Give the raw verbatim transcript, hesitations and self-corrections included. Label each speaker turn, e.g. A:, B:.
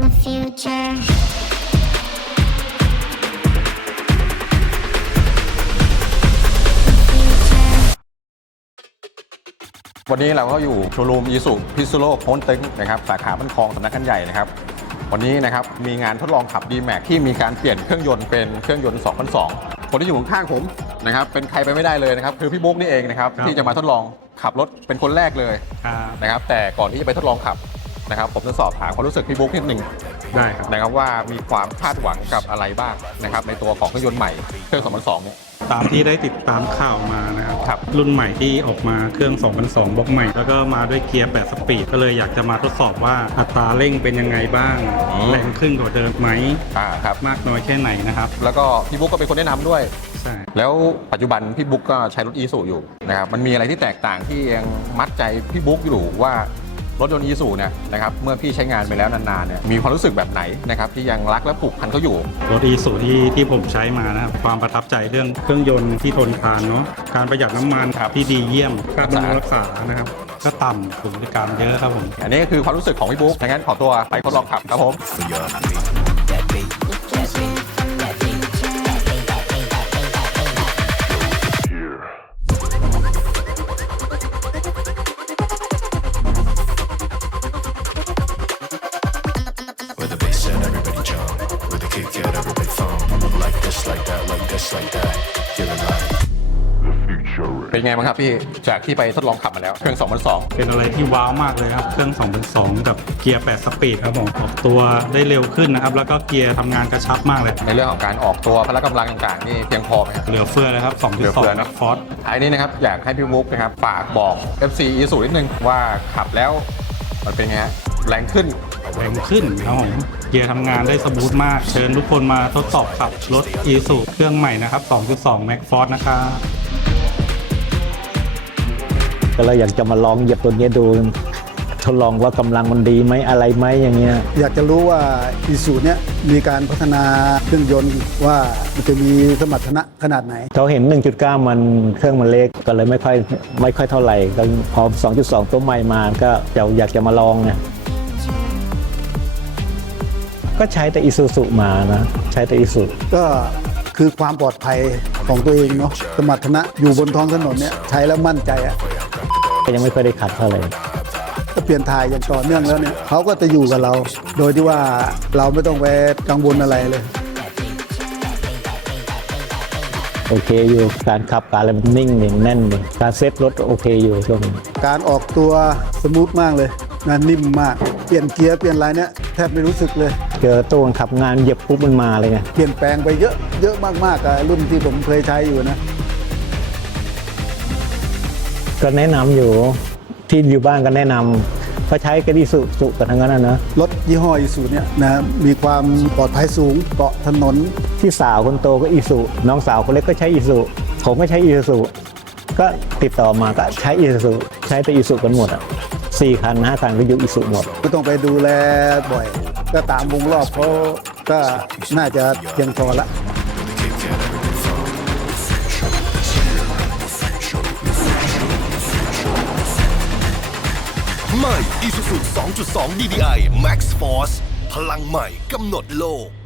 A: the future.
B: วันนี้เราก็อยู่โชว์รูมอีซูพิซโลโคนตึงนะครับสาขาบ้านคลองสำนักงานใหญ่นะครับวันนี้นะครับมีงานทดลองขับ ดี แม็ก ที่มีการเปลี่ยนเครื่องยนต์เป็นเครื่องยนต์ สองพันสอง คนที่อยู่ข้างๆผมนะครับเป็นใครไปไม่ได้เลยนะครับคือพี่บุ๊กนี่เองนะครับที่จะมาทดลองขับรถเป็นคนแรกเลยนะครับแต่ก่อนที่จะไปทดลองขับนะครับผมจะสอบถามความรู้สึกพี่บุ๊กนิดหนึ่งได้ครับนะครับว่ามีความคาดหวังกับอะไรบ้างนะครับในตัวของเครื่องยนต์ใหม่เครื่อง สองพันสอง เนี่ย
C: ตามที่ได้ติดตามข่าวมานะครับรุ่นใหม่ที่ออกมาเครื่อง สองพันสอง บล็อกใหม่แล้วก็มาด้วยเกียร์แปดสปีดก็เลยอยากจะมาทดสอบว่าอัตราเร่งเป็นยังไงบ้างแรงขึ้นกว่าเดิมไหม
B: อ่าครับ
C: มากน้อยแค่ไหนนะครับ
B: แล้วก็พี่บุ๊กก็เป็นคนแนะนำด้วย
C: ใช่
B: แล้วปัจจุบันพี่บุ๊กก็ใช้รถอีซูอยู่นะครับมันมีอะไรที่แตกต่างที่ยังมัดใจพี่บุ๊กอยู่ว่ารถยนต์อีซูเนี่ยนะครับเมื่อพี่ใช้งานไปแล้วนานๆเนี่ยมีความรู้สึกแบบไหนนะครับที่ยังรักและผูกพันเขาอยู่
C: รถอีซูที่ที่ผมใช้มานะครับความประทับใจเรื่องเครื่องยนต์ที่ทนทานเนาะการประหยัดน้ำมันที่ดีเยี่ยมค่าบำรุงรักษานะครับก็ต่ำถึงบริการเยอะครับผม
B: อันนี้คือความรู้สึกของพี่บุ๊กดังนั้นขอตัวไปทดลองขับครับผมเป็นไงบ้างครับพี่จากที่ไปทดลองขับมาแล้วเครื่อง สองพันสอง
C: เป็นอะไรที่ว้าวมากเลยครับเครื่อง สองพันสอง กับเกียร์แปดสปีดครับผมออกตัวได้เร็วขึ้นนะครับแล้วก็เกียร์ทำงานกระชับมากเลย
B: ในเรื่องของการออกตัวพละกำลังต่างๆนี่เพียงพอไหมครับ
C: เหลือเฟือเลยครับ สองจุดสอง
B: นะ
C: ฟอร์ส
B: ท้ายนี้นะครับอยากให้พี่บุ๊กนะครับฝากบอก เอฟ ซี อีซูนิดนึงว่าขับแล้วมันเป็นไงแรงขึ้น
C: แรงขึ้นครับผมเกียร์ทำงานได้สมูทมากเชิญทุกคนมาทดสอบขับรถ อีซู เครื่องใหม่นะครับ สองจุดสอง Max Force นะครับ
D: ก็เลยอยากจะมาลองเหยียบตัวนี้ดูทดลองว่ากำลังมันดีไหมอะไรไหมอย่างเงี้ย
E: อยากจะรู้ว่าอีซูเนี่ยมีการพัฒนาเครื่องยนต์ว่ามันจะมีสมรรถนะขนาดไหน
D: เขาเห็น หนึ่งจุดเก้า มันเครื่องมันเล็กก็เลยไม่ค่อยไม่ค่อยเท่าไหร่ก็พอ สองจุดสอง ตัวใหม่มาก็อยากจะมาลองเนี่ยก็ใช้แต่อีซูซุมานะใช้แต่อีซู
E: ก็คือความปลอดภัยของตัวเองเนาะสมรรถนะอยู่บนท้องถนนเนี่ยใช้แล้วมั่นใจอะ
D: ก็ยังไม่เคยได้ขัดเท่าไหร่
E: ก็เปลี่ยนถ่ายอย่างต่อเนื่องแล้วเนี่ยเขาก็จะอยู่กับเราโดยที่ว่าเราไม่ต้องไปกังวลอะไรเลย
D: โอเคอยู่การขับการอะไรมันนิ่งหนึ่งแน่นหนึ่งการเซ็ตรถโอเคอยู่ช่วงนี้
E: การออกตัวสมูทมากเลยงานนิ่มมากเปลี่ยนเกียร์เปลี่ยนอะไรเนี่ยแทบไม่รู้สึกเลย
D: เจอตัวขับงานเหยียบปุ๊บมันมาเลยไง
E: เปลี่ยนแปลงไปเยอะเยอะมากๆกับรุ่นที่ผมเคยใช้อยู่นะ
D: ก็แนะนำอยู่ที่อยู่บ้านก็แนะนำเพราะใช้กันอีสุสุกันทั้งนั้นนะ
E: รถยี่ห้ออีสุเนี่ยนะมีความปลอดภัยสูงเกาะถนน
D: ที่สาวคนโตก็อีสุน้องสาวคนเล็กก็ใช้อีสุผมก็ใช้อีสุก็ติดต่อมาก็ใช้อีสุใช้แต่อีสุกันหมดอ่ะสี่คันห้าคันก็อยู่อีสุหมด
E: ก็ต้องไปดูแลบ่อยก็ตามวงรอบเขาก็น่าจะเพียงพอละ
F: ใหม่ Isuzu สองจุดสอง ดี ดี ไอ Max Force พลังใหม่กำหนดโลก